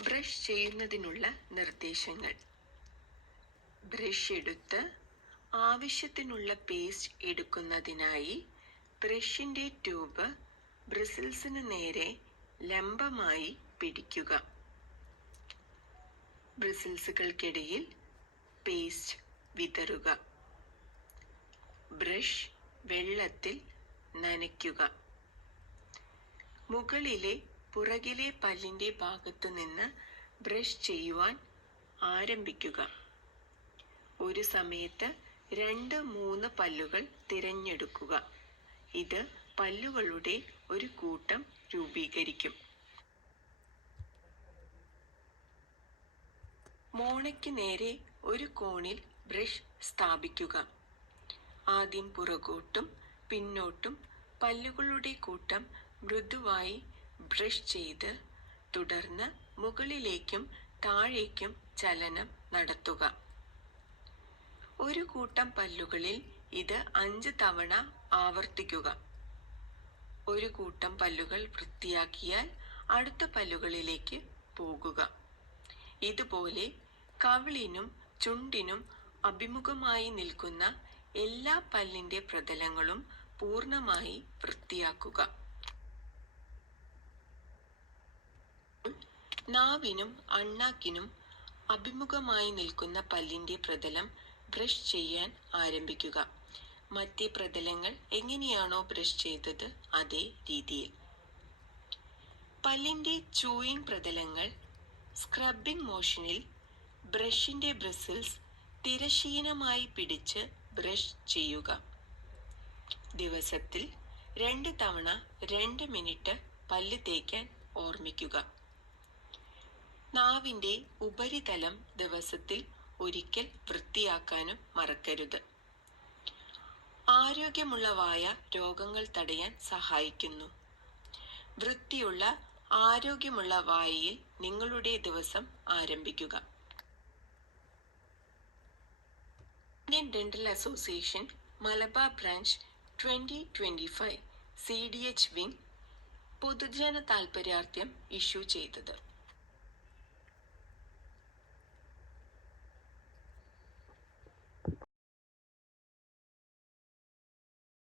Brush ചെയ്യുന്നതിനുള്ള നിർദ്ദേശങ്ങൾ. Brush എടുത്ത് ആവശ്യത്തിനുള്ള പേസ്റ്റ് എടുക്കുന്നതിനായി ബ്രഷിൻ്റെ ട്യൂബ് ബ്രിസിൽസിന് നേരെ ലംബമായി പിടിക്കുക. ബ്രിസിൽസുകൾക്കിടയിൽ പേസ്റ്റ് വിതറുക. ബ്രഷ് വെള്ളത്തിൽ നനയ്ക്കുക. മുകളിലെ പുറകിലെ പല്ലിൻ്റെ ഭാഗത്തു നിന്ന് ബ്രഷ് ചെയ്യുവാൻ ആരംഭിക്കുക. ഒരു സമയത്ത് 2-3 പല്ലുകൾ തിരഞ്ഞെടുക്കുക. ഇത് പല്ലുകളുടെ ഒരു കൂട്ടം രൂപീകരിക്കും. മോണയ്ക്ക് നേരെ ഒരു കോണിൽ ബ്രഷ് സ്ഥാപിക്കുക. ആദ്യം പുറകോട്ടും പിന്നോട്ടും പല്ലുകളുടെ കൂട്ടം മൃദുവായി ബ്രഷ് ചെയ്ത് തുടർന്ന് മുകളിലേക്കും താഴേക്കും ചലനം നടത്തുക. ഒരു കൂട്ടം പല്ലുകളിൽ ഇത് 5 തവണ ആവർത്തിക്കുക. ഒരു കൂട്ടം പല്ലുകൾ വൃത്തിയാക്കിയാൽ അടുത്ത പല്ലുകളിലേക്ക് പോകുക. ഇതുപോലെ കവിളിനും ചുണ്ടിനും അഭിമുഖമായി നിൽക്കുന്ന എല്ലാ പല്ലിൻ്റെ പ്രതലങ്ങളും പൂർണ്ണമായി വൃത്തിയാക്കുക. നാവിനും അണ്ണാക്കിനും അഭിമുഖമായി നിൽക്കുന്ന പല്ലിൻ്റെ പ്രതലം ബ്രഷ് ചെയ്യാൻ ആരംഭിക്കുക. മറ്റേ പ്രതലങ്ങൾ എങ്ങനെയാണോ ബ്രഷ് ചെയ്തത് അതേ രീതിയിൽ. പല്ലിൻ്റെ ചൂയിങ് പ്രതലങ്ങൾ സ്ക്രബിംഗ് മോഷനിൽ ബ്രഷിൻ്റെ ബ്രിസിൽസ് തിരശ്ചീനമായി പിടിച്ച് ബ്രഷ് ചെയ്യുക. ദിവസത്തിൽ 2 തവണ 2 മിനിറ്റ് പല്ല് തേക്കാൻ ഓർമ്മിക്കുക. നാവിൻ്റെ ഉപരിതലം ദിവസത്തിൽ ഒരിക്കൽ വൃത്തിയാക്കാനും മറക്കരുത്. ആരോഗ്യമുള്ള വായ രോഗങ്ങൾ തടയാൻ സഹായിക്കുന്നു. വൃത്തിയുള്ള ആരോഗ്യമുള്ള വായയിൽ നിങ്ങളുടെ ദിവസം ആരംഭിക്കുക. Indian dental association Malabar branch 2025 CDH wing പൊതുജന താൽപര്യാർത്ഥം ഇഷ്യൂ ചെയ്തത്.